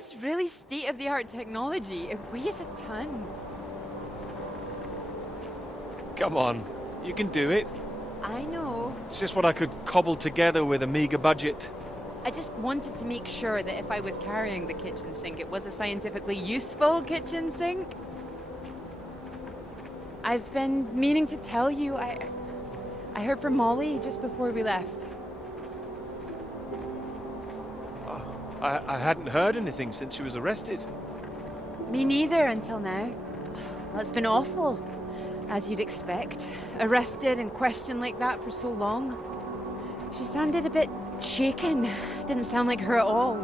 is really state-of-the-art technology. It weighs a ton. Come on, you can do it. I know. It's just what I could cobble together with a meager budget. I just wanted to make sure that if I was carrying the kitchen sink, it was a scientifically useful kitchen sink. I've been meaning to tell you, I heard from Molly just before we left. I hadn't heard anything since she was arrested. Me neither until now. Well, it's been awful, as you'd expect. Arrested and questioned like that for so long. She sounded a bit shaken. Didn't sound like her at all.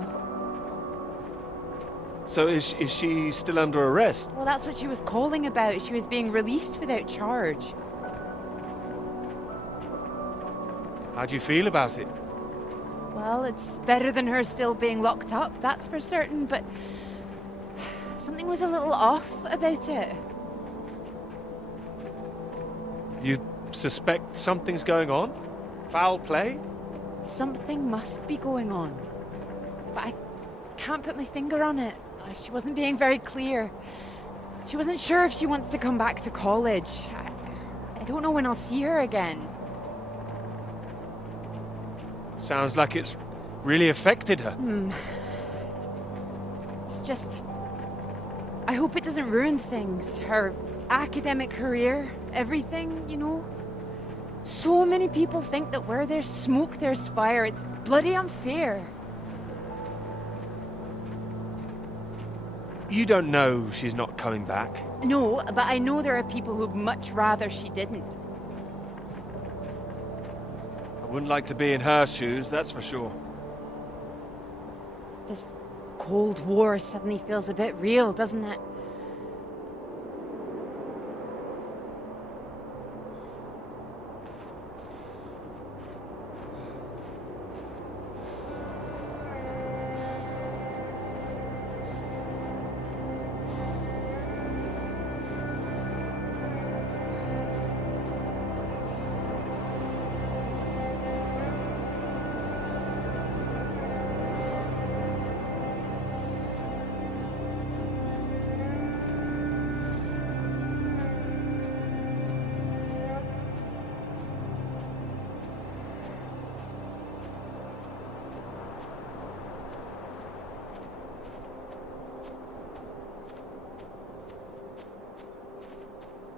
So is she still under arrest? Well, that's what she was calling about. She was being released without charge. How do you feel about it? Well, it's better than her still being locked up, that's for certain, but something was a little off about it. You suspect something's going on? Foul play? Something must be going on. But I can't put my finger on it. She wasn't being very clear. She wasn't sure if she wants to come back to college. I don't know when I'll see her again. Sounds like it's really affected her. It's just... I hope it doesn't ruin things. Her academic career, everything, you know? So many people think that where there's smoke, there's fire. It's bloody unfair. You don't know she's not coming back. No, but I know there are people who'd much rather she didn't. I wouldn't like to be in her shoes, that's for sure. This Cold War suddenly feels a bit real, doesn't it?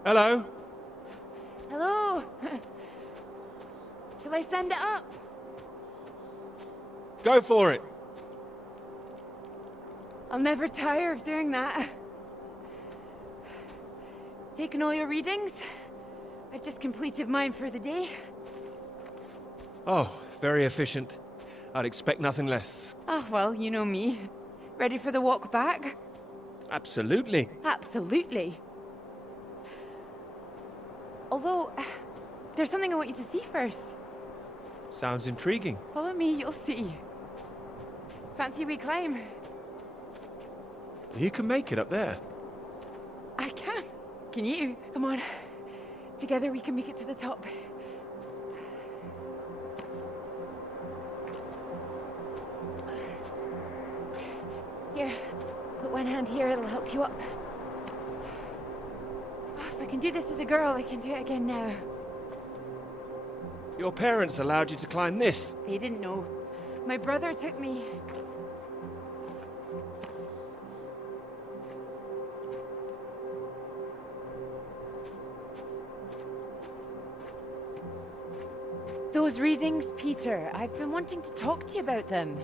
Hello? Hello? Shall I send it up? Go for it. I'll never tire of doing that. Taken all your readings? I've just completed mine for the day. Oh, very efficient. I'd expect nothing less. Oh, well, you know me. Ready for the walk back? Absolutely. Absolutely. Although, there's something I want you to see first. Sounds intriguing. Follow me, you'll see. Fancy we climb? You can make it up there. I can. Can you? Come on. Together we can make it to the top. Here, put one hand here, it'll help you up. If I can do this as a girl, I can do it again now. Your parents allowed you to climb this. They didn't know. My brother took me. Those readings, Peter, I've been wanting to talk to you about them.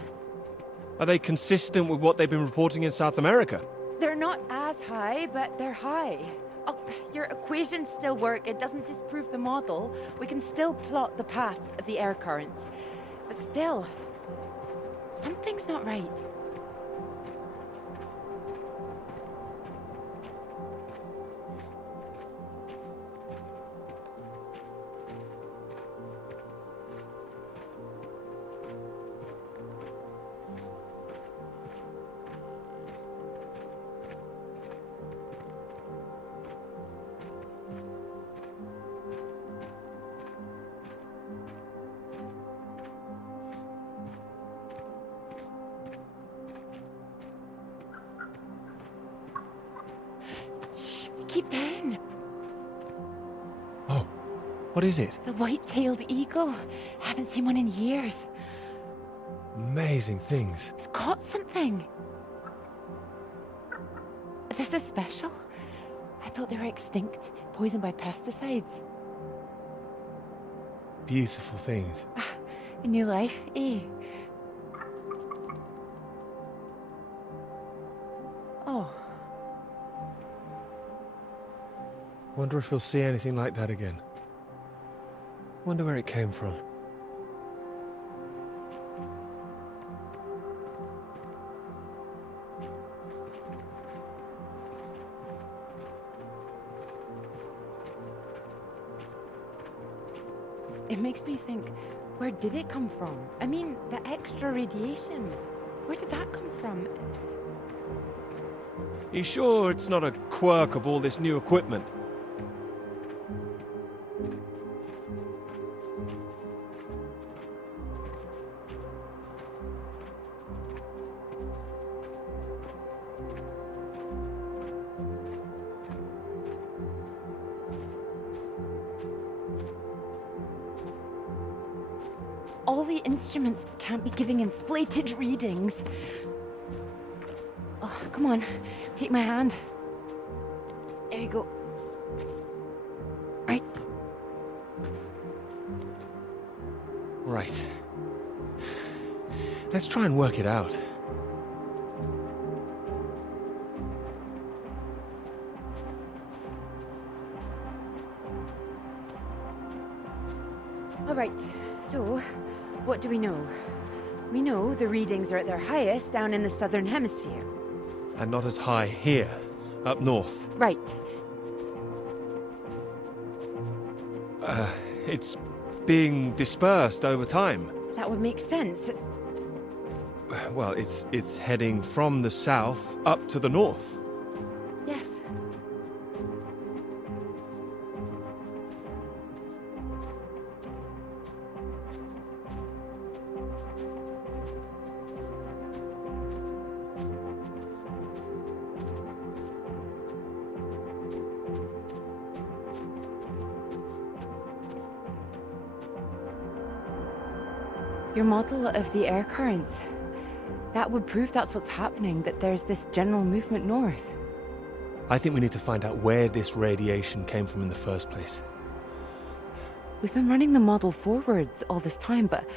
Are they consistent with what they've been reporting in South America? They're not as high, but they're high. Oh, your equations still work. It doesn't disprove the model. We can still plot the paths of the air currents. But still, something's not right. keep down. Oh, what is it? The white-tailed eagle. I haven't seen one in years. Amazing things. It's caught something. This is special. I thought they were extinct, poisoned by pesticides. Beautiful things. A new life, eh? Oh. Wonder if we'll see anything like that again. Wonder where it came from. It makes me think, where did it come from? I mean, the extra radiation. Where did that come from? You sure it's not a quirk of all this new equipment? All the instruments can't be giving inflated readings. Oh, come on, take my hand. There you go. Right. Right. Let's try and work it out. All right, so what do we know? We know the readings are at their highest down in the southern hemisphere. And not as high here, up north. Right. It's being dispersed over time. That would make sense. Well, it's heading from the south up to the north. Yes. Your model of the air currents, that would prove that's what's happening, that there's this general movement north. I think we need to find out where this radiation came from in the first place. We've been running the model forwards all this time, but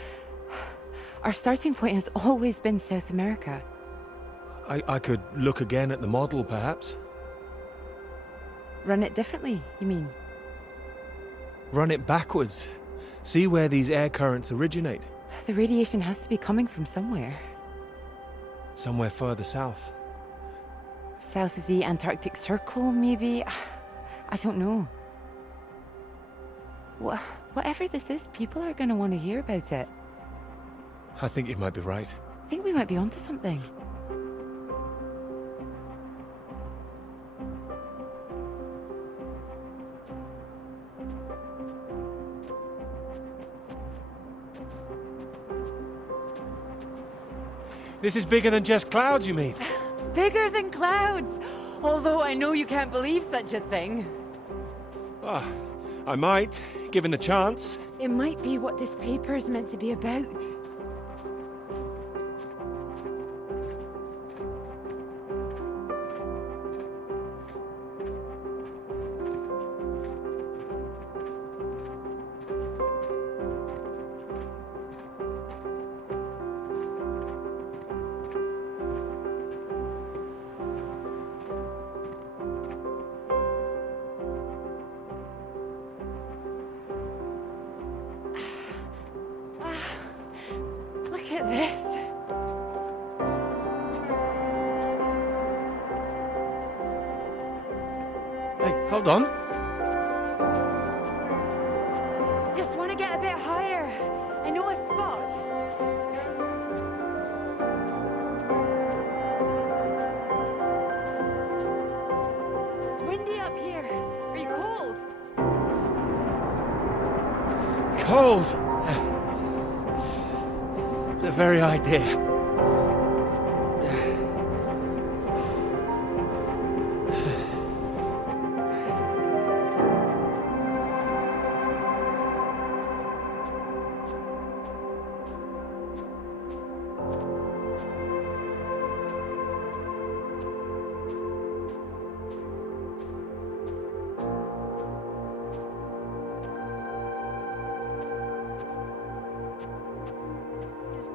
our starting point has always been South America. I could look again at the model, perhaps. Run it differently, you mean? Run it backwards. See where these air currents originate. The radiation has to be coming from somewhere. Somewhere further south. South of the Antarctic Circle, maybe? I don't know. Whatever this is, people are going to want to hear about it. I think you might be right. I think we might be onto something. This is bigger than just clouds, you mean? Bigger than clouds! Although I know you can't believe such a thing. Ah, I might, given the chance. It might be what this paper's meant to be about. Look at this. Hey, hold on. Just want to get a bit higher. I know a spot. It's windy up here. Are you cold? Cold. The very idea.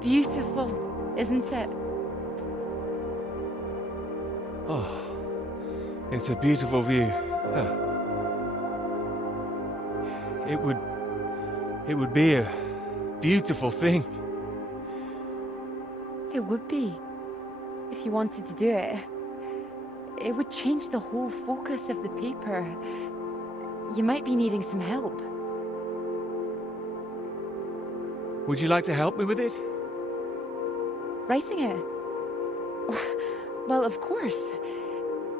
beautiful, isn't it? Oh, it's a beautiful view. It would be a beautiful thing. It would be, if you wanted to do it. It would change the whole focus of the paper. You might be needing some help. Would you like to help me with it? Writing it? Well, of course.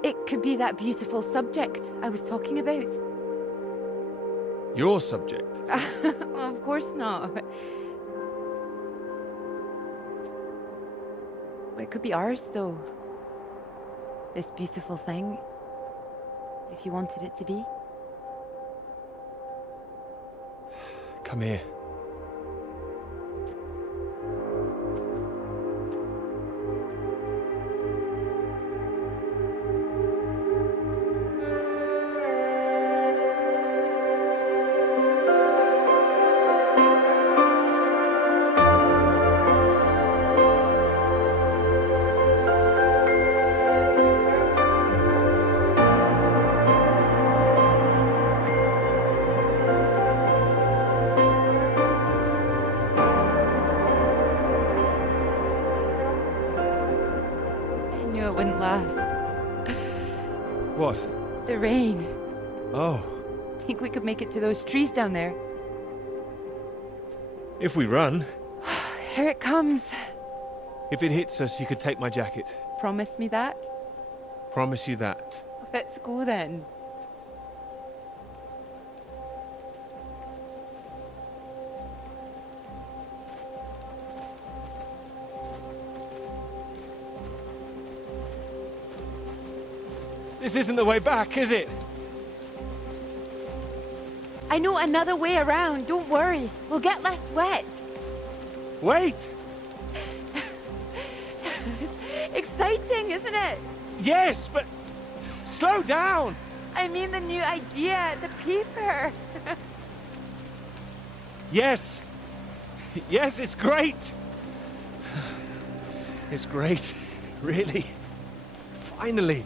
It could be that beautiful subject I was talking about. Your subject? Of course not. It could be ours, though. This beautiful thing. If you wanted it to be. Come here. It wouldn't last. What? The rain. Oh, Think we could make it to those trees down there? if we run. Here it comes. If it hits us, you could take my jacket. Promise me that? Promise you that. Let's go then. This isn't the way back, is it? I know another way around. Don't worry. We'll get less wet. Wait! Exciting, isn't it? Yes, but slow down! I mean the new idea, the paper. Yes! Yes, it's great! It's great, really. Finally.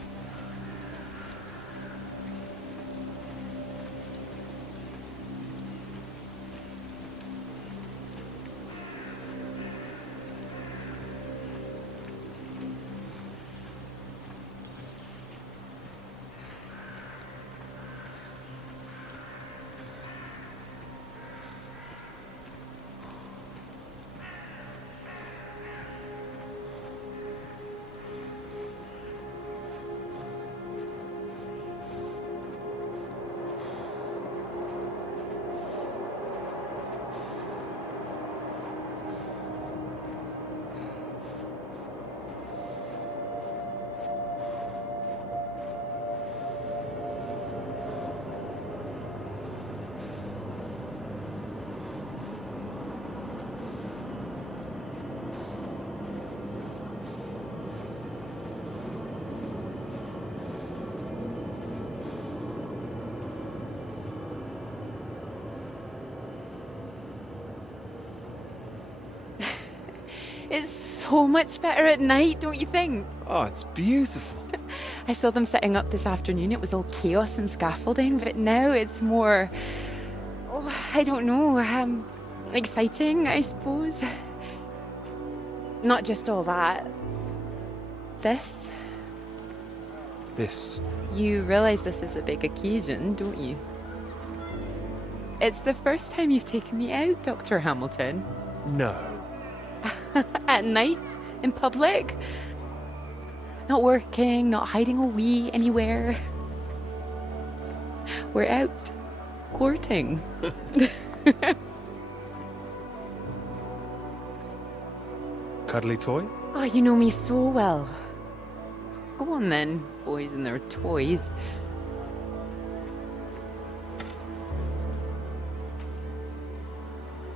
It's so much better at night, don't you think? Oh, it's beautiful. I saw them setting up this afternoon. It was all chaos and scaffolding, but now it's more, I don't know, exciting, I suppose. Not just all that. This. This. You realize this is a big occasion, don't you? It's the first time you've taken me out, Dr. Hamilton. No. At night, in public. Not working, not hiding a wee anywhere. We're out courting. Cuddly toy? Oh, you know me so well. Go on then, boys and their toys.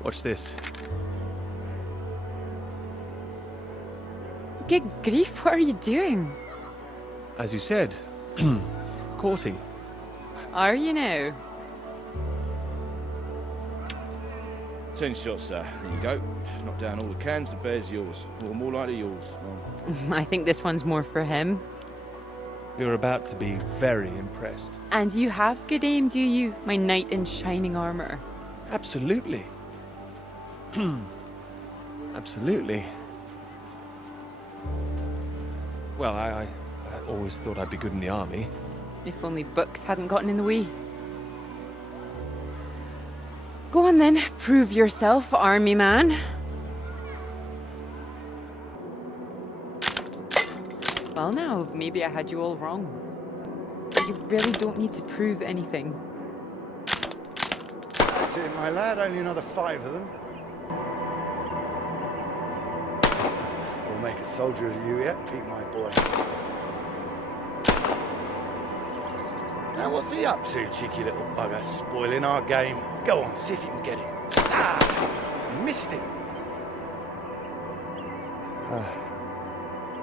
Watch this. Good grief, what are you doing? As you said, courting. Are you now? 10 shots, sir. There you go. Knock down all the cans, the bear's yours. Or more likely yours. I think this one's more for him. You're about to be very impressed. And you have good aim, do you, my knight in shining armor? Absolutely. Absolutely. Well, I always thought I'd be good in the army. If only books hadn't gotten in the way. Go on then, prove yourself, army man. Well now, maybe I had you all wrong. You really don't need to prove anything. That's it, my lad. Only another 5 of them. We'll make a soldier of you yet, Pete, my boy. Now, what's he up to, cheeky little bugger? Spoiling our game. Go on, see if you can get him. Ah! Missed him.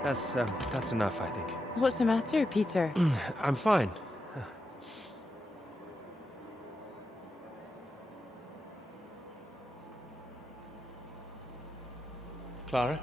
That's enough, I think. What's the matter, Peter? I'm fine. Clara?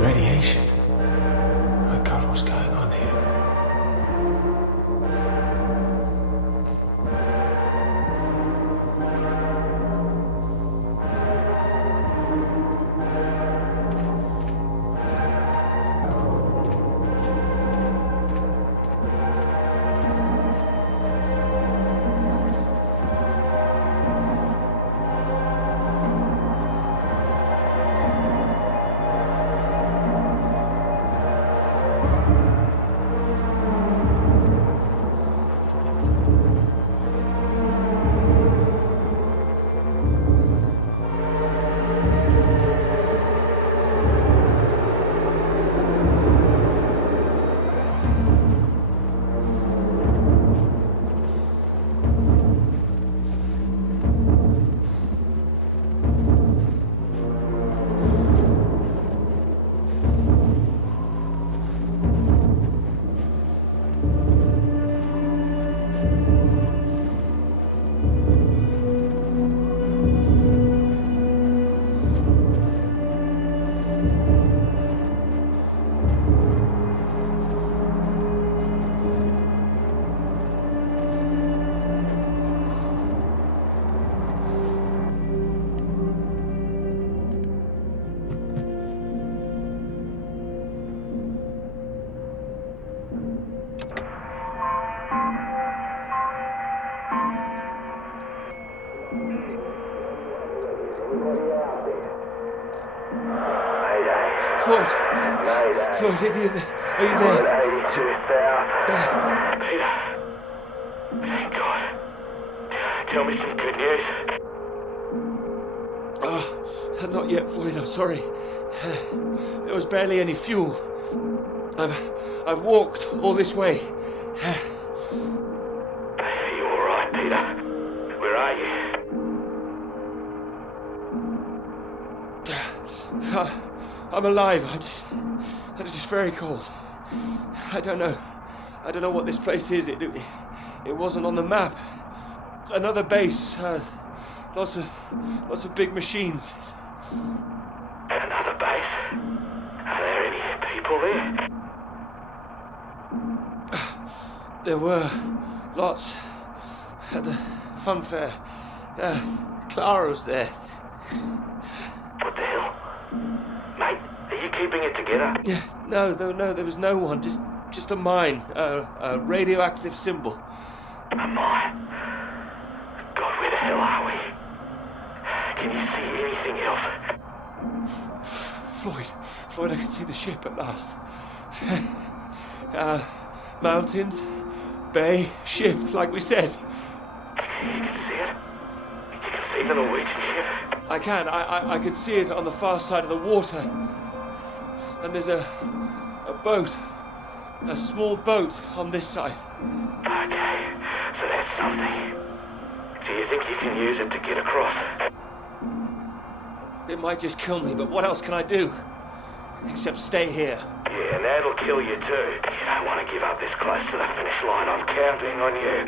Radiation. My God, what's going on here? Floyd! Floyd, are you there? Peter, thank God. Tell me some good news. Oh, not yet, Floyd, I'm sorry. There was barely any fuel. I've walked all this way. Are you all right, Peter? Where are you? I'm alive. I'm just very cold. I don't know what this place is. It wasn't on the map. Another base, Lots of big machines. Another base? Are there any people there? There were lots at the fun fair. Clara was there. What the hell? Mate, are you keeping it together? Yeah, no, there was no one. Just a mine, a radioactive symbol. A mine? God, where the hell are we? Can you see anything else? Floyd, I can see the ship at last. Mountains, bay, ship, like we said. You can see it? You can see the Norwegian ship? I can. I can see it on the far side of the water. And there's a boat. A small boat on this side. Okay, so that's something. Do you think you can use it to get across? It might just kill me, but what else can I do? Except stay here. Yeah, and that'll kill you too. You don't want to give up this close to the finish line. I'm counting on you.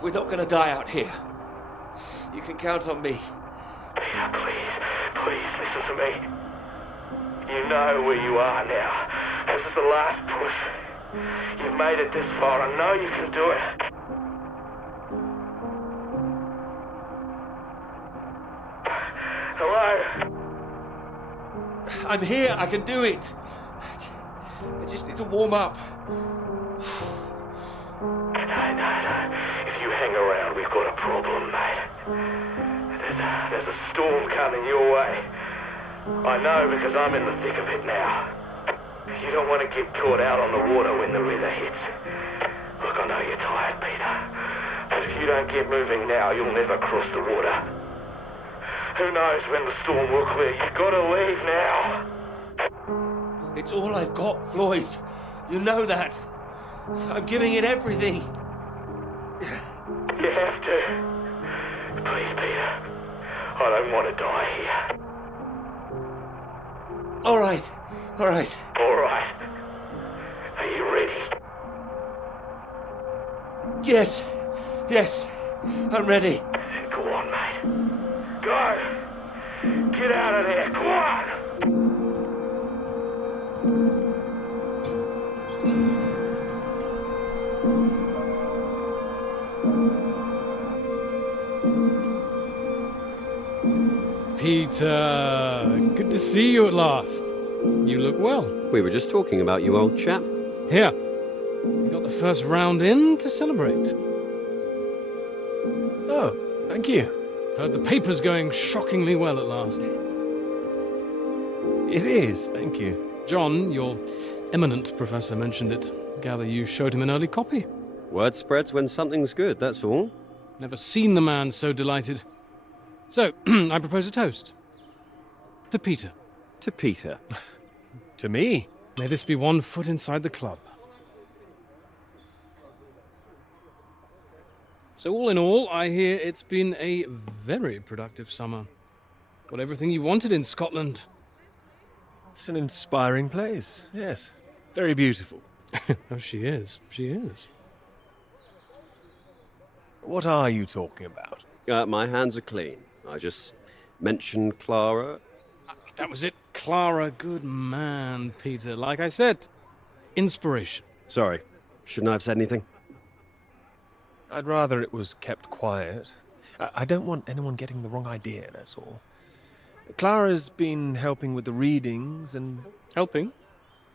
We're not gonna die out here. You can count on me. Peter, please listen to me. You know where you are now. This is the last push. You've made it this far. I know you can do it. Hello? I'm here. I can do it. I just need to warm up. No. If you hang around, we've got a problem, mate. There's a storm coming your way. I know because I'm in the thick of it now. You don't want to get caught out on the water when the weather hits. Look, I know you're tired, Peter. But if you don't get moving now, you'll never cross the water. Who knows when the storm will clear? You've got to leave now. It's all I've got, Floyd. You know that. I'm giving it everything. You have to. Please, Peter. I don't want to die here. All right. All right. Are you ready? Yes. I'm ready. Go on, mate. Go. Get out of there. Come on. Peter, good to see you at last. You look well. We were just talking about you, old chap. Here, we got the first round in to celebrate. Oh, thank you. Heard the paper's going shockingly well at last. It is, thank you. John, your eminent professor, mentioned it. Gather you showed him an early copy. Word spreads when something's good, that's all. Never seen the man so delighted. So, I propose a toast. To Peter. To Peter. To me? May this be one foot inside the club. So all in all, I hear it's been a very productive summer. Got everything you wanted in Scotland. It's an inspiring place, yes. Very beautiful. Oh, she is. She is. What are you talking about? My hands are clean. I just mentioned Clara. That was it. Clara, good man, Peter. Like I said, inspiration. Sorry, shouldn't I have said anything? I'd rather it was kept quiet. I don't want anyone getting the wrong idea, that's all. Clara's been helping with the readings and... Helping?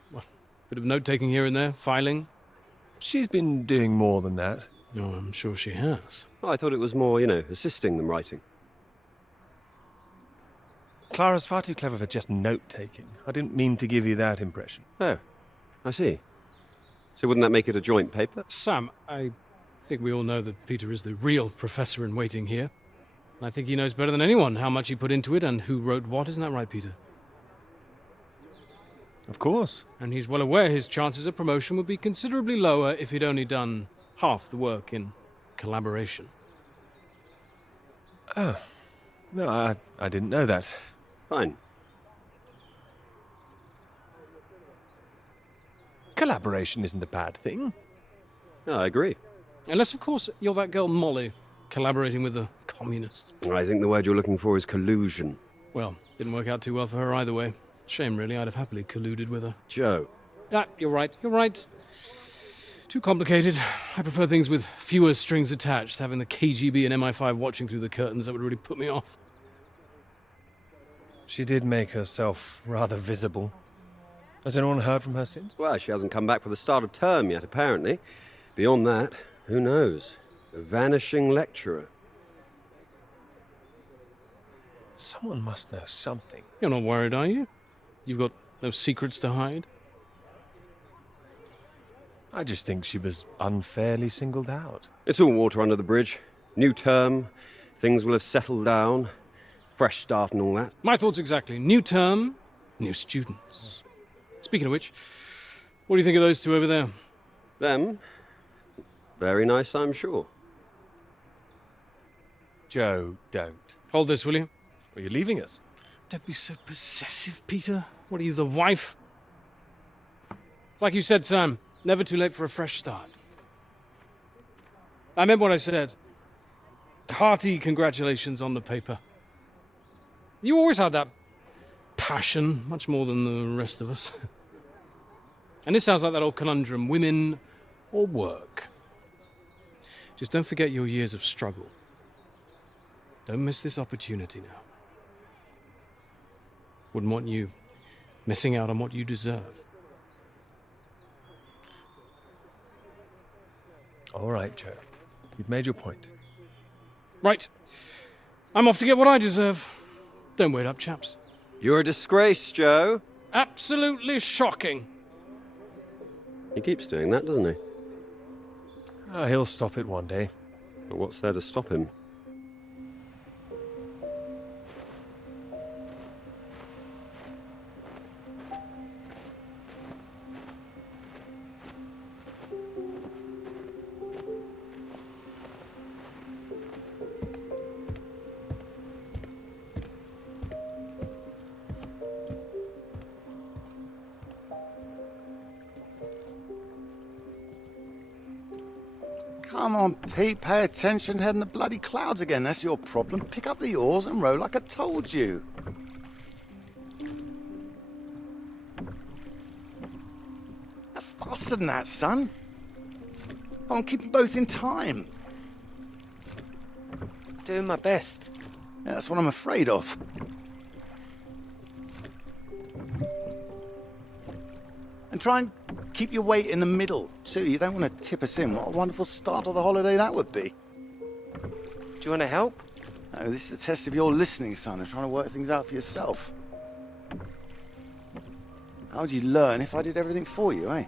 Well, bit of note-taking here and there, filing. She's been doing more than that. Oh, I'm sure she has. Oh, I thought it was more, assisting than writing. Clara's far too clever for just note-taking. I didn't mean to give you that impression. Oh, I see. So wouldn't that make it a joint paper? Sam, I think we all know that Peter is the real professor in waiting here. I think he knows better than anyone how much he put into it and who wrote what. Isn't that right, Peter? Of course. And he's well aware his chances of promotion would be considerably lower if he'd only done half the work in collaboration. Oh. No, I didn't know that. Fine. Collaboration isn't a bad thing. Oh, I agree. Unless, of course, you're that girl Molly, collaborating with the communists. I think the word you're looking for is collusion. Well, didn't work out too well for her either way. Shame, really. I'd have happily colluded with her. Joe. Ah, you're right. You're right. Too complicated. I prefer things with fewer strings attached. Having the KGB and MI5 watching through the curtains, that would really put me off. She did make herself rather visible. Has anyone heard from her since? Well, she hasn't come back for the start of term yet, apparently. Beyond that, who knows? A vanishing lecturer. Someone must know something. You're not worried, are you? You've got no secrets to hide? I just think she was unfairly singled out. It's all water under the bridge. New term, things will have settled down. Fresh start and all that. My thoughts exactly. New term, new students. Speaking of which, what do you think of those two over there? Them? Very nice, I'm sure. Joe, don't. Hold this, will you? Are you leaving us? Don't be so possessive, Peter. What are you, the wife? It's like you said, Sam. Never too late for a fresh start. I meant what I said. Hearty congratulations on the paper. You always had that passion, much more than the rest of us. And this sounds like that old conundrum, women or work. Just don't forget your years of struggle. Don't miss this opportunity now. Wouldn't want you missing out on what you deserve. All right, Joe. You've made your point. Right. I'm off to get what I deserve. Don't wait up, chaps. You're a disgrace, Joe. Absolutely shocking. He keeps doing that, doesn't he? He'll stop it one day. But what's there to stop him? Come on, Pete, pay attention, head in the bloody clouds again. That's your problem. Pick up the oars and row like I told you. Faster than that, son. Come on, keep them both in time. Doing my best. Yeah, that's what I'm afraid of. And try and keep your weight in the middle, too. You don't want to tip us in. What a wonderful start of the holiday that would be. Do you want to help? No, this is a test of your listening, son, and trying to work things out for yourself. How would you learn if I did everything for you, eh?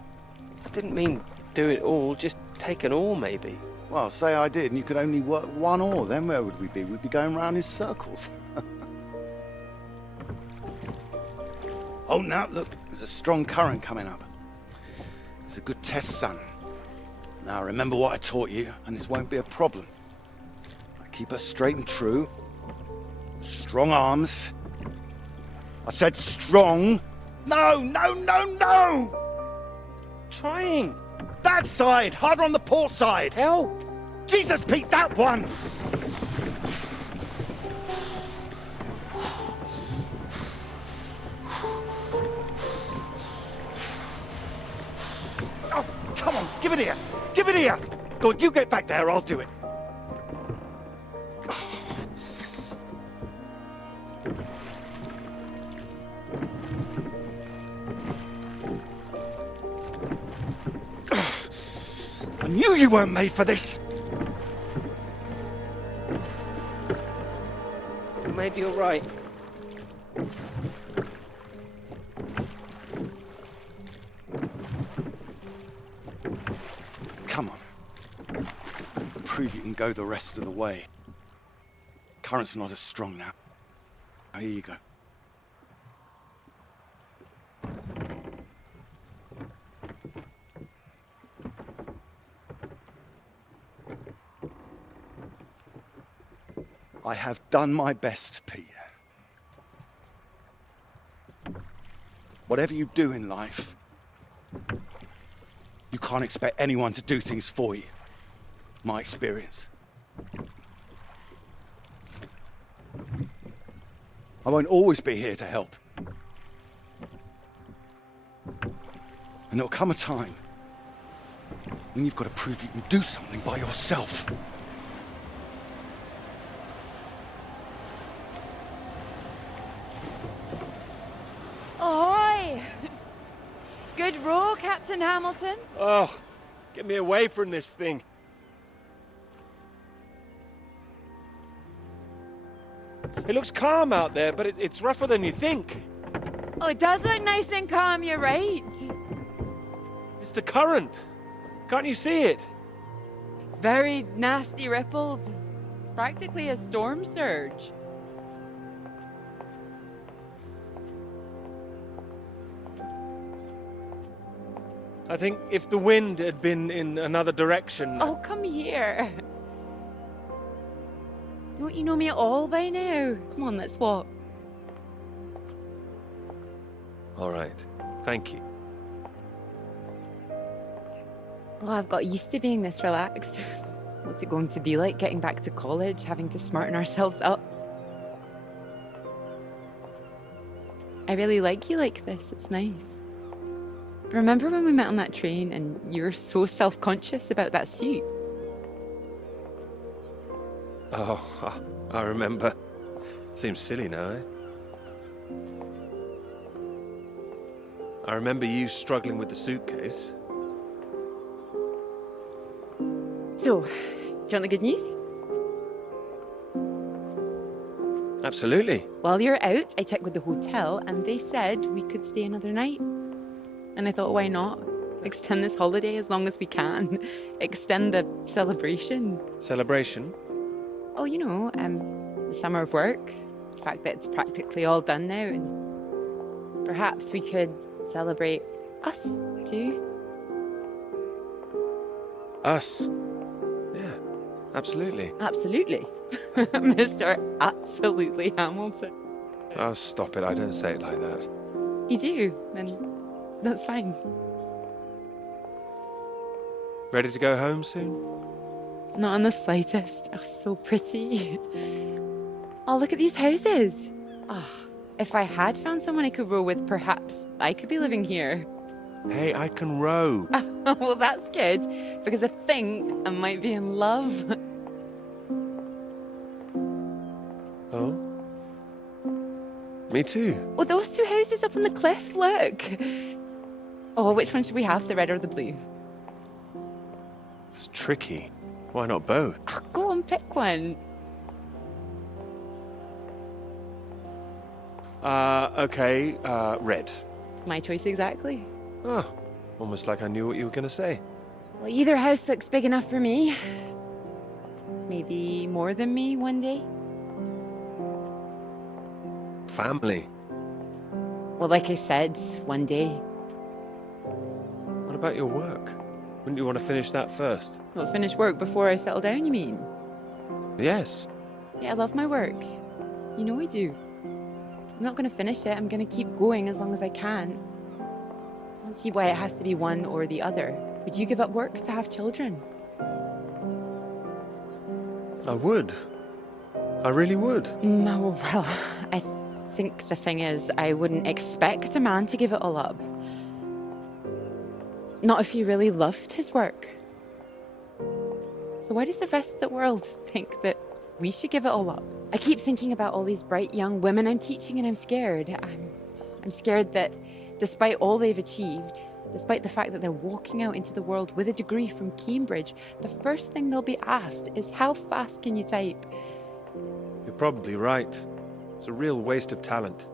I didn't mean do it all, just take an oar, maybe. Well, say I did, and you could only work one oar. Then where would we be? We'd be going round in circles. Oh, now, look, there's a strong current coming up. It's a good test, son. Now, remember what I taught you, and this won't be a problem. Keep her straight and true. Strong arms. I said strong. No, no, no, no! Trying. That side! Harder on the port side! Help! Jesus, Pete, that one! Oh, come on, give it here! Give it here! Good, you get back there, I'll do it. I knew you weren't made for this! Maybe you're right. Come on. Prove you can go the rest of the way. Current's not as strong now. Here you go. I have done my best, Peter. Whatever you do in life, you can't expect anyone to do things for you. my experience. I won't always be here to help. And there'll come a time when you've got to prove you can do something by yourself. Ahoy! Good row, Captain Hamilton. Oh, get me away from this thing. It looks calm out there, but it's rougher than you think. Oh, it does look nice and calm, you're right. It's the current. Can't you see it? It's very nasty ripples. It's practically a storm surge. I think if the wind had been in another direction... Oh, come here. Don't you know me at all by now? Come on, let's walk. All right. Thank you. Well, I've got used to being this relaxed. What's it going to be like getting back to college, having to smarten ourselves up? I really like you like this. It's nice. Remember when we met on that train and you were so self-conscious about that suit? Oh, I remember. Seems silly now, eh? I remember you struggling with the suitcase. So, do you want the good news? Absolutely. While you're out, I checked with the hotel and they said we could stay another night. And I thought, why not? Extend this holiday as long as we can. Extend the celebration. Celebration? Oh, you know, the summer of work. The fact that it's practically all done now. And perhaps we could celebrate us, too. Us? Yeah, absolutely. Absolutely. Mr. Absolutely Hamilton. Oh, stop it. I don't say it like that. You do, then that's fine. Ready to go home soon? Not in the slightest. Oh, so pretty. Oh, look at these houses. Oh, if I had found someone I could row with, perhaps I could be living here. Hey, I can row. Well, that's good, because I think I might be in love. Oh? Me too. Oh, those two houses up on the cliff, look. Oh, which one should we have, the red or the blue? It's tricky. Why not both? Oh, go on, pick one. Okay, red. My choice exactly. Oh, almost like I knew what you were going to say. Well, either house looks big enough for me. Maybe more than me one day. Family. Well, like I said, one day. What about your work? Wouldn't you want to finish that first? Well, finish work before I settle down, you mean? Yes. Yeah, I love my work. You know I do. I'm not going to finish it. I'm going to keep going as long as I can. I don't see why it has to be one or the other. Would you give up work to have children? I would. I really would. No, well, I think the thing is, I wouldn't expect a man to give it all up. Not if he really loved his work. So why does the rest of the world think that we should give it all up? I keep thinking about all these bright young women I'm teaching and I'm scared. I'm scared that despite all they've achieved, despite the fact that they're walking out into the world with a degree from Cambridge, the first thing they'll be asked is, how fast can you type? You're probably right. It's a real waste of talent.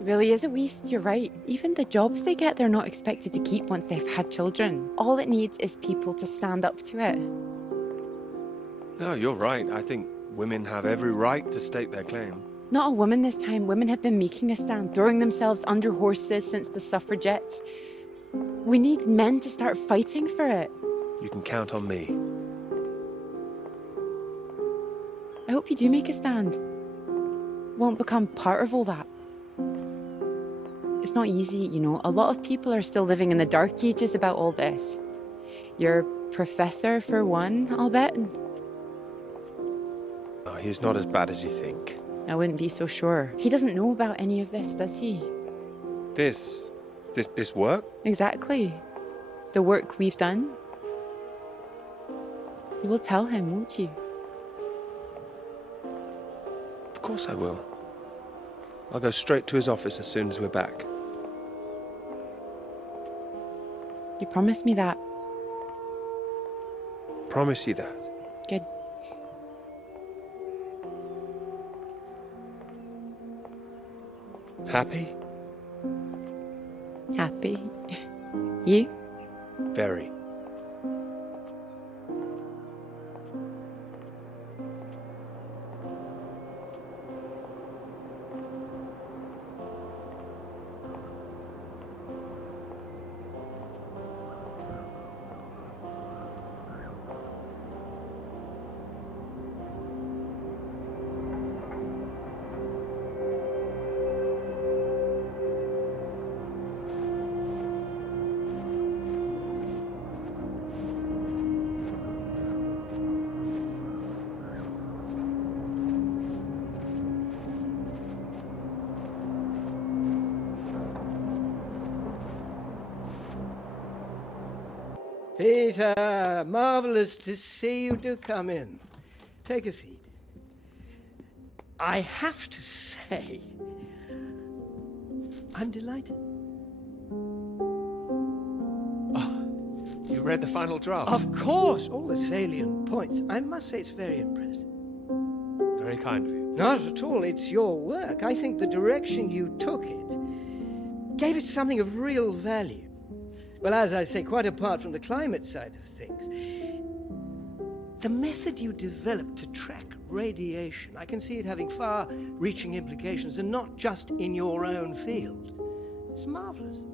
It really is a waste, you're right. Even the jobs they get, they're not expected to keep once they've had children. All it needs is people to stand up to it. No, you're right. I think women have every right to state their claim. Not a woman this time. Women have been making a stand, throwing themselves under horses since the suffragettes. We need men to start fighting for it. You can count on me. I hope you do make a stand. Won't become part of all that. It's not easy, you know. A lot of people are still living in the dark ages about all this. Your professor for one, I'll bet. Oh, he's not as bad as you think. I wouldn't be so sure. He doesn't know about any of this, does he? This work? Exactly. The work we've done. You will tell him, won't you? Of course I will. I'll go straight to his office as soon as we're back. You promised me that. Promise you that. Good. Happy? Happy. You? Very. Peter, marvellous to see you. Do come in. Take a seat. I have to say, I'm delighted. You read the final draft? Of course, all the salient points. I must say it's very impressive. Very kind of you. Not at all. It's your work. I think the direction you took it gave it something of real value. Well, as I say, quite apart from the climate side of things, the method you developed to track radiation, I can see it having far-reaching implications, and not just in your own field. It's marvelous.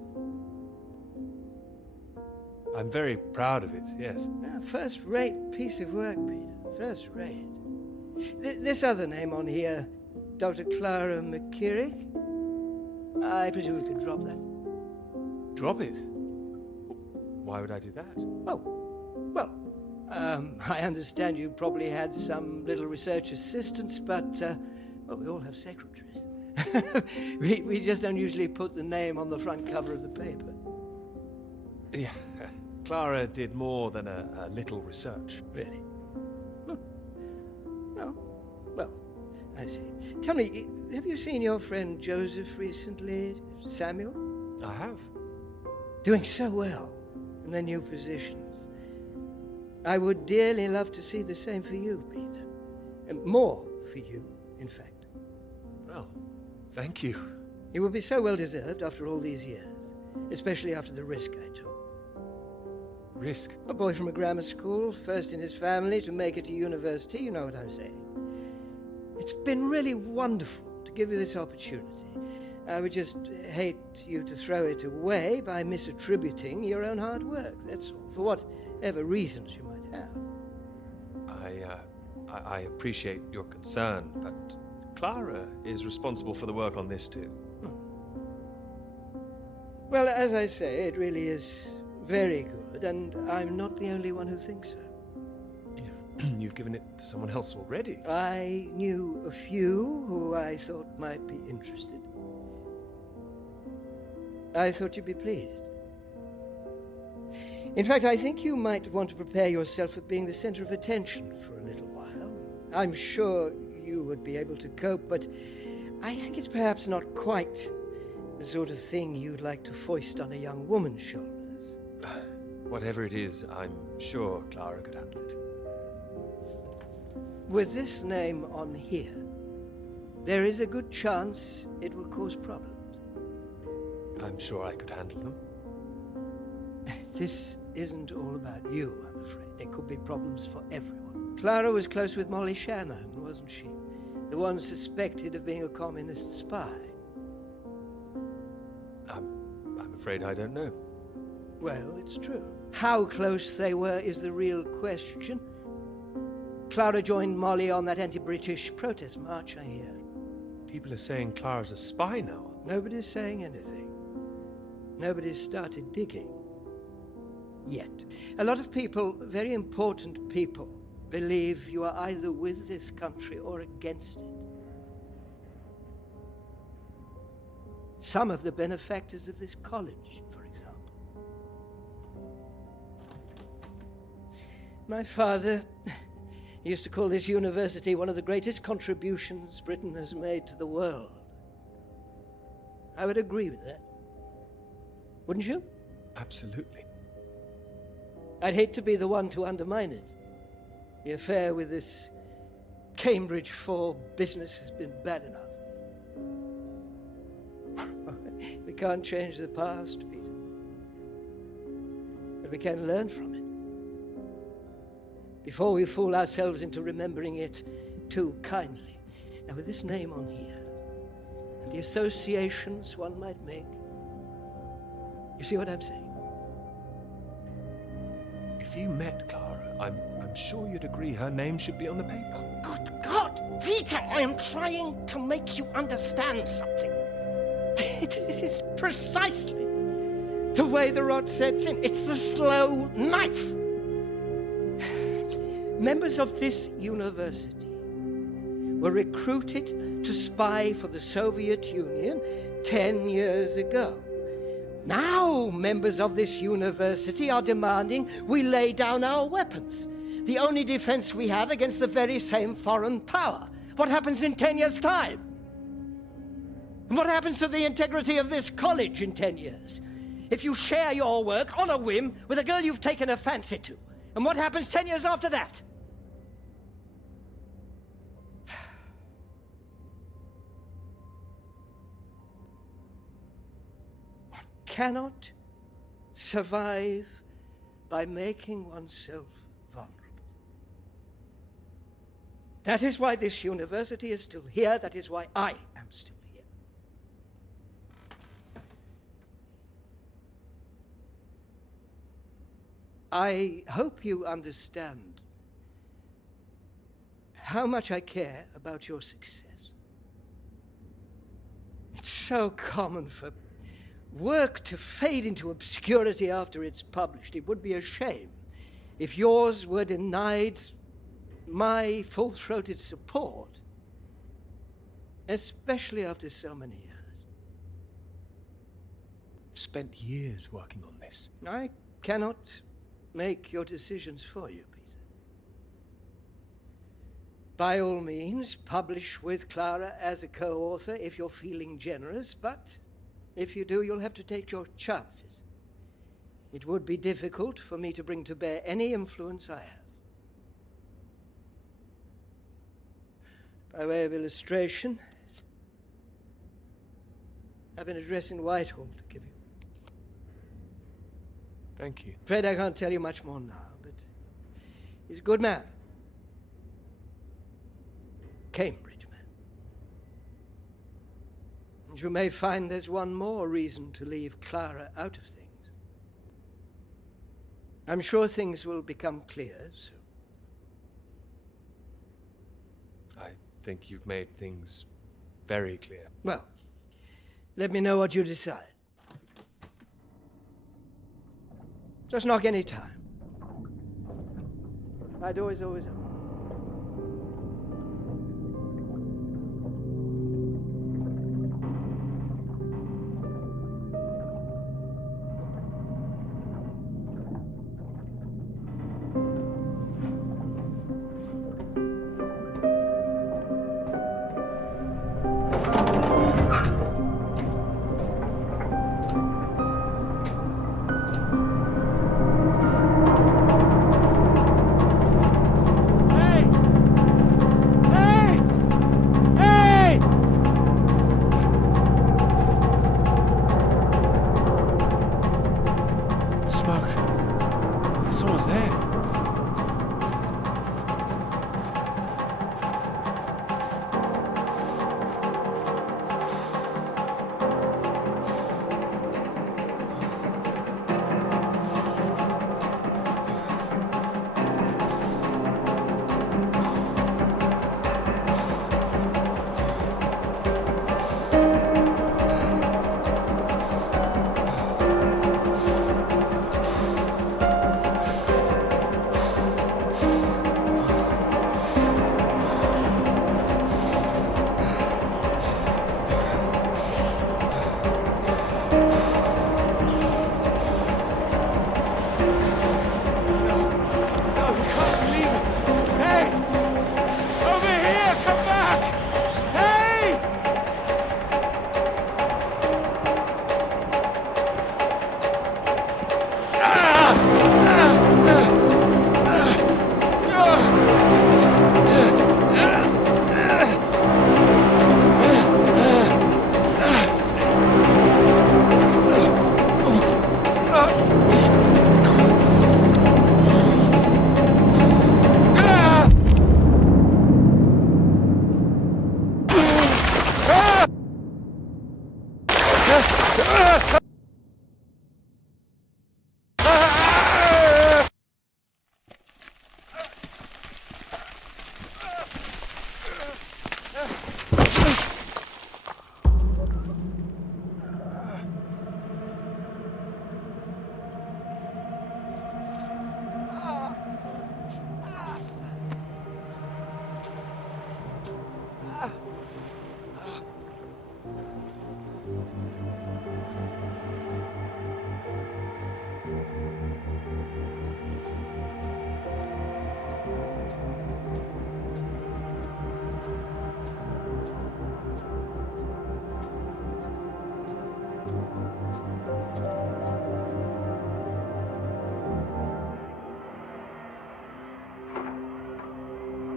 I'm very proud of it, yes. First-rate piece of work, Peter. First-rate. This other name on here, Dr. Clara McKirrick, I presume we could drop that. Drop it? Why would I do that? I understand you probably had some little research assistants, but, we all have secretaries. we just don't usually put the name on the front cover of the paper. Yeah, Clara did more than a little research. Really? Oh, well, I see. Tell me, have you seen your friend Joseph recently, Samuel? I have. Doing so well in their new positions. I would dearly love to see the same for you, Peter. And more for you, in fact. Well, thank you. It would be so well deserved after all these years, especially after the risk I took. Risk? A boy from a grammar school, first in his family to make it to university, you know what I'm saying. It's been really wonderful to give you this opportunity. I would just hate you to throw it away by misattributing your own hard work, that's all, for whatever reasons you might have. I appreciate your concern, but Clara is responsible for the work on this too. Well, as I say, it really is very good, and I'm not the only one who thinks so. You've given it to someone else already. I knew a few who I thought might be interested. I thought you'd be pleased. In fact, I think you might want to prepare yourself for being the center of attention for a little while. I'm sure you would be able to cope, but I think it's perhaps not quite the sort of thing you'd like to foist on a young woman's shoulders. Whatever it is, I'm sure Clara could handle it. With this name on here, there is a good chance it will cause problems. I'm sure I could handle them. This isn't all about you, I'm afraid. There could be problems for everyone. Clara was close with Molly Shannon, wasn't she? The one suspected of being a communist spy. I'm afraid I don't know. Well, it's true. How close they were is the real question. Clara joined Molly on that anti-British protest march, I hear. People are saying Clara's a spy now. Nobody's saying anything. Nobody's started digging. Yet. A lot of people, very important people, believe you are either with this country or against it. Some of the benefactors of this college, for example. My father used to call this university one of the greatest contributions Britain has made to the world. I would agree with that. Wouldn't you? Absolutely. I'd hate to be the one to undermine it. The affair with this Cambridge 4 business has been bad enough. We can't change the past, Peter. But we can learn from it. Before we fool ourselves into remembering it too kindly. Now, with this name on here, and the associations one might make, you see what I'm saying? If you met Clara, I'm sure you'd agree her name should be on the paper. Good God, Peter, I am trying to make you understand something. This is precisely the way the rot sets in. It's the slow knife. Members of this university were recruited to spy for the Soviet Union 10 years ago. Now, members of this university are demanding we lay down our weapons, the only defense we have against the very same foreign power. What happens in 10 years' time? And what happens to the integrity of this college in 10 years? If you share your work on a whim with a girl you've taken a fancy to, and what happens 10 years after that? One cannot survive by making oneself vulnerable. That is why this university is still here. That is why I am still here. I hope you understand how much I care about your success. It's so common for work to fade into obscurity after it's published. It would be a shame if yours were denied my full-throated support, especially after so many years. I've spent years working on this. I cannot make your decisions for you, Peter. By all means, publish with Clara as a co-author if you're feeling generous, but if you do, you'll have to take your chances. It would be difficult for me to bring to bear any influence I have. By way of illustration, I have an address in Whitehall to give you. Thank you. Afraid I can't tell you much more now, but he's a good man. Cambridge man. And you may find there's one more reason to leave Clara out of things. I'm sure things will become clear soon. I think you've made things very clear. Well, let me know what you decide. Just knock any time. My door is always open.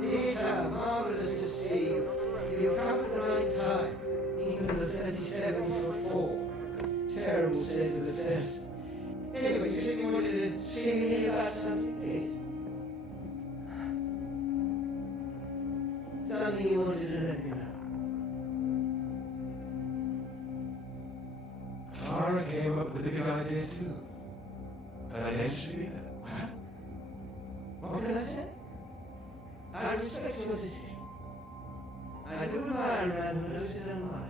Peter, marvelous to see you. You've come at the right time. Even the 37 before. Terrible state of affairs. Anyway, you said you wanted to see me about something, eh? Something you wanted to let me know. Clara came up with a big idea too. Financially, What can I say? I respect your decision. I do admire a man who knows his own mind.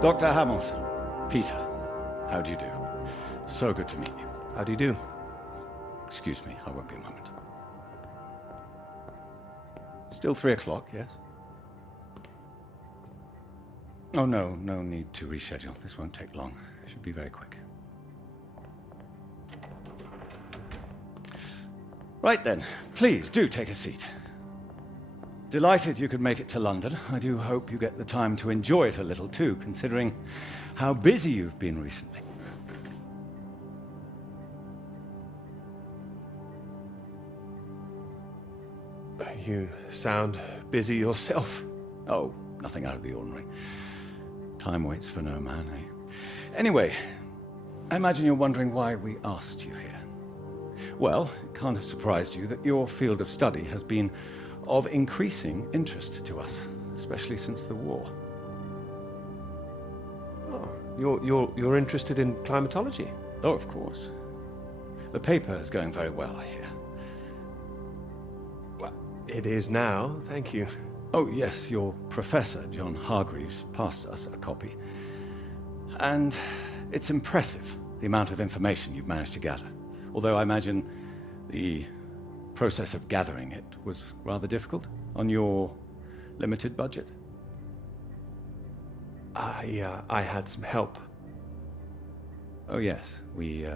Dr. Hamilton, Peter, how do you do? So good to meet you. how do you do? Excuse me, I won't be a moment. Still 3 o'clock, yes? Oh, no need to reschedule. This won't take long. Should be very quick. Right then, please do take a seat. Delighted you could make it to London. I do hope you get the time to enjoy it a little too, considering how busy you've been recently. You sound busy yourself. Oh, nothing out of the ordinary. Time waits for no man, eh? Anyway, I imagine you're wondering why we asked you here. Well, it can't have surprised you that your field of study has been of increasing interest to us, especially since the war. Oh, you're interested in climatology? Oh, of course. The paper is going very well, I hear. Well, it is now, thank you. Oh, yes, your professor, John Hargreaves, passed us a copy. And it's impressive, the amount of information you've managed to gather. Although I imagine the process of gathering it was rather difficult on your limited budget. I had some help. Oh, yes, we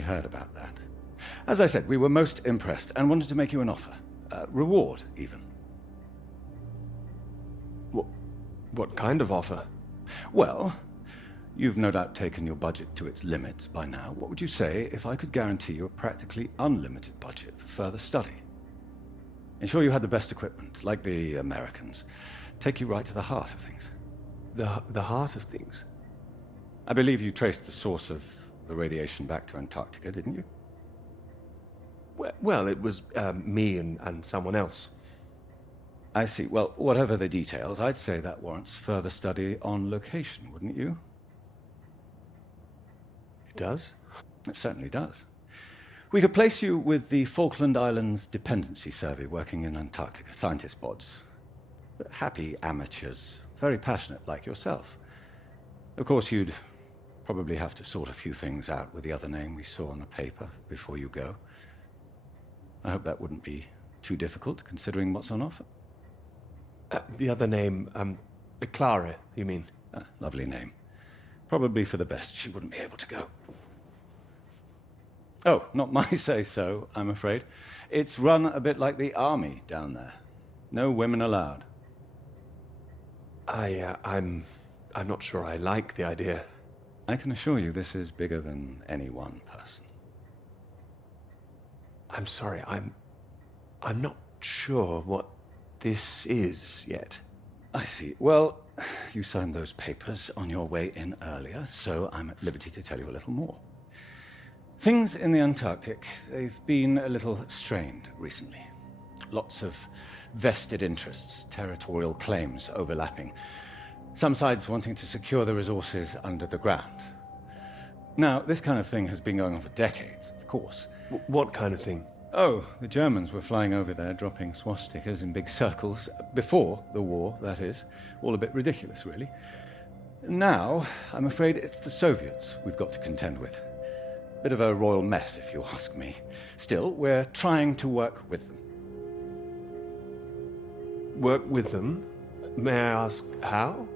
heard about that. As I said, we were most impressed and wanted to make you an offer. Reward, even. What kind of offer? Well, you've no doubt taken your budget to its limits by now. What would you say if I could guarantee you a practically unlimited budget for further study? Ensure you had the best equipment, like the Americans. Take you right to the heart of things. The heart of things? I believe you traced the source of the radiation back to Antarctica, didn't you? Well, it was me and someone else. I see. Well, whatever the details, I'd say that warrants further study on location, wouldn't you? It does? It certainly does. We could place you with the Falkland Islands Dependency Survey working in Antarctica, scientist bods. Happy amateurs, very passionate like yourself. Of course, you'd probably have to sort a few things out with the other name we saw on the paper before you go. I hope that wouldn't be too difficult, considering what's on offer. The other name, Clara, you mean? Lovely name. Probably for the best she wouldn't be able to go. Oh, not my say-so, I'm afraid. It's run a bit like the army down there. No women allowed. I'm not sure I like the idea. I can assure you this is bigger than any one person. I'm sorry, I'm not sure what this is yet. I see. Well, you signed those papers on your way in earlier, so I'm at liberty to tell you a little more. Things in the Antarctic, they've been a little strained recently. Lots of vested interests, territorial claims overlapping. Some sides wanting to secure the resources under the ground. Now, this kind of thing has been going on for decades, of course. What kind of thing? Oh, the Germans were flying over there, dropping swastikas in big circles. Before the war, that is. All a bit ridiculous, really. Now, I'm afraid it's the Soviets we've got to contend with. Bit of a royal mess, if you ask me. Still, we're trying to work with them. Work with them? May I ask how?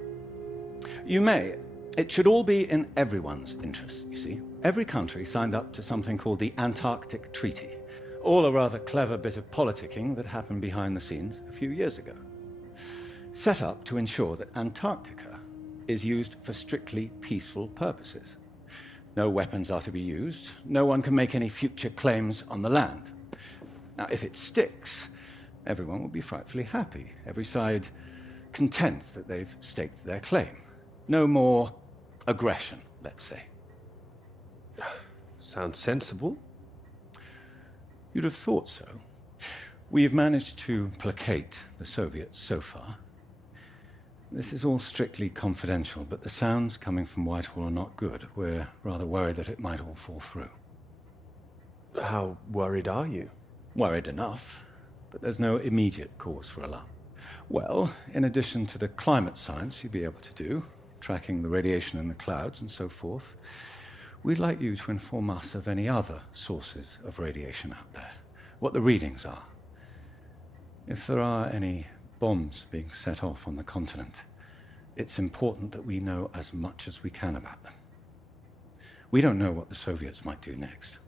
You may. It should all be in everyone's interest, you see. Every country signed up to something called the Antarctic Treaty. All a rather clever bit of politicking that happened behind the scenes a few years ago. Set up to ensure that Antarctica is used for strictly peaceful purposes. No weapons are to be used. No one can make any future claims on the land. Now, if it sticks, everyone will be frightfully happy. Every side content that they've staked their claim. No more aggression, let's say. Sounds sensible. You'd have thought so. We've managed to placate the Soviets so far. This is all strictly confidential, but the sounds coming from Whitehall are not good. We're rather worried that it might all fall through. How worried are you? Worried enough, but there's no immediate cause for alarm. Well, in addition to the climate science you'd be able to do, tracking the radiation in the clouds and so forth, we'd like you to inform us of any other sources of radiation out there, what the readings are. If there are any bombs being set off on the continent, it's important that we know as much as we can about them. We don't know what the Soviets might do next.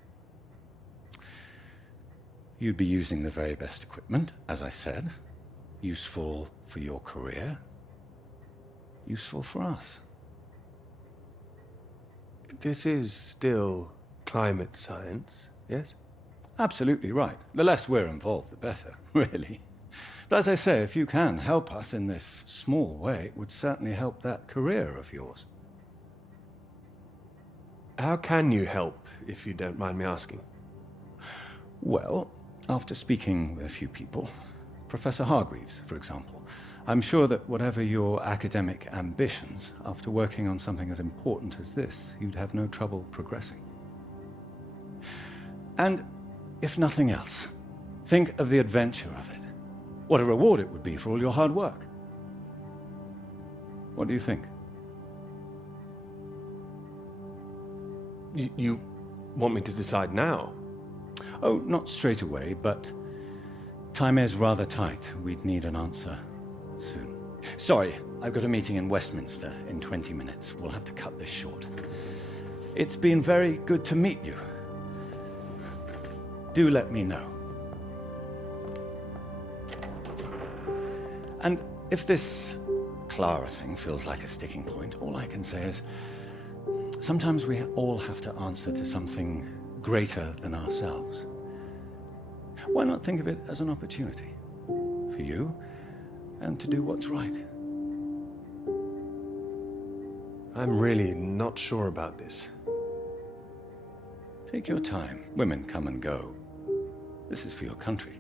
You'd be using the very best equipment, as I said. Useful for your career. Useful for us. This is still climate science, yes? Absolutely right. The less we're involved, the better, really. But as I say, if you can help us in this small way, it would certainly help that career of yours. How can you help, if you don't mind me asking? Well, after speaking with a few people, Professor Hargreaves, for example, I'm sure that whatever your academic ambitions, after working on something as important as this, you'd have no trouble progressing. And if nothing else, think of the adventure of it. What a reward it would be for all your hard work. What do you think? You want me to decide now? Oh, not straight away, but time is rather tight. We'd need an answer soon. Sorry, I've got a meeting in Westminster in 20 minutes. We'll have to cut this short. It's been very good to meet you. Do let me know. And if this Clara thing feels like a sticking point, all I can say is sometimes we all have to answer to something greater than ourselves. Why not think of it as an opportunity for you and to do what's right? I'm really not sure about this. Take your time. Women come and go. This is for your country.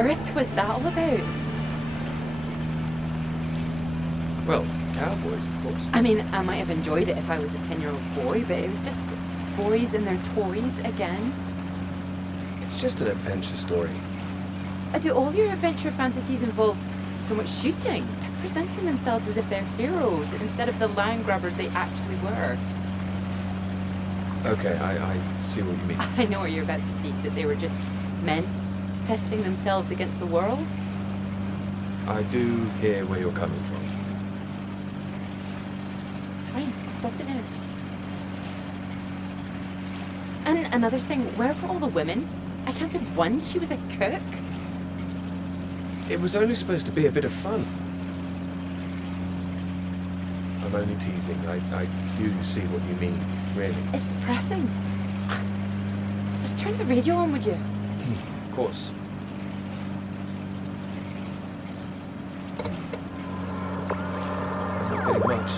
earth was that all about? Well, cowboys, of course. I mean, I might have enjoyed it if I was a 10-year-old boy, but it was just boys and their toys again. It's just an adventure story. Do all your adventure fantasies involve so much shooting? They're presenting themselves as if they're heroes instead of the land grabbers they actually were. Okay, I see what you mean. I know what you're about to see, that they were just men testing themselves against the world. I do hear where you're coming from. Fine, I'll stop it now. And another thing, where were all the women? I counted one, she was a cook. It was only supposed to be a bit of fun. I'm only teasing. I do see what you mean, really. It's depressing. Just turn the radio on, would you? Of course. I'm not getting much.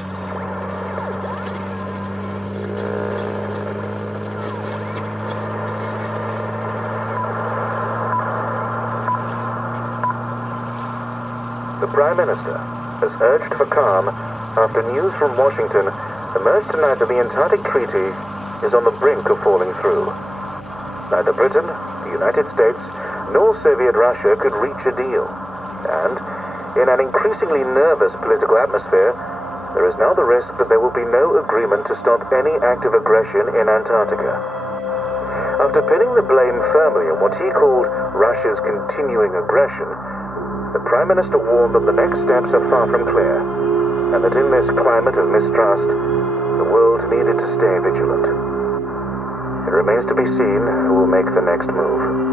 The Prime Minister has urged for calm after news from Washington emerged tonight that the Antarctic Treaty is on the brink of falling through. Neither Britain, the United States, nor Soviet Russia could reach a deal. And, in an increasingly nervous political atmosphere, there is now the risk that there will be no agreement to stop any act of aggression in Antarctica. After pinning the blame firmly on what he called Russia's continuing aggression, the Prime Minister warned that the next steps are far from clear, and that in this climate of mistrust, the world needed to stay vigilant. It remains to be seen who will make the next move.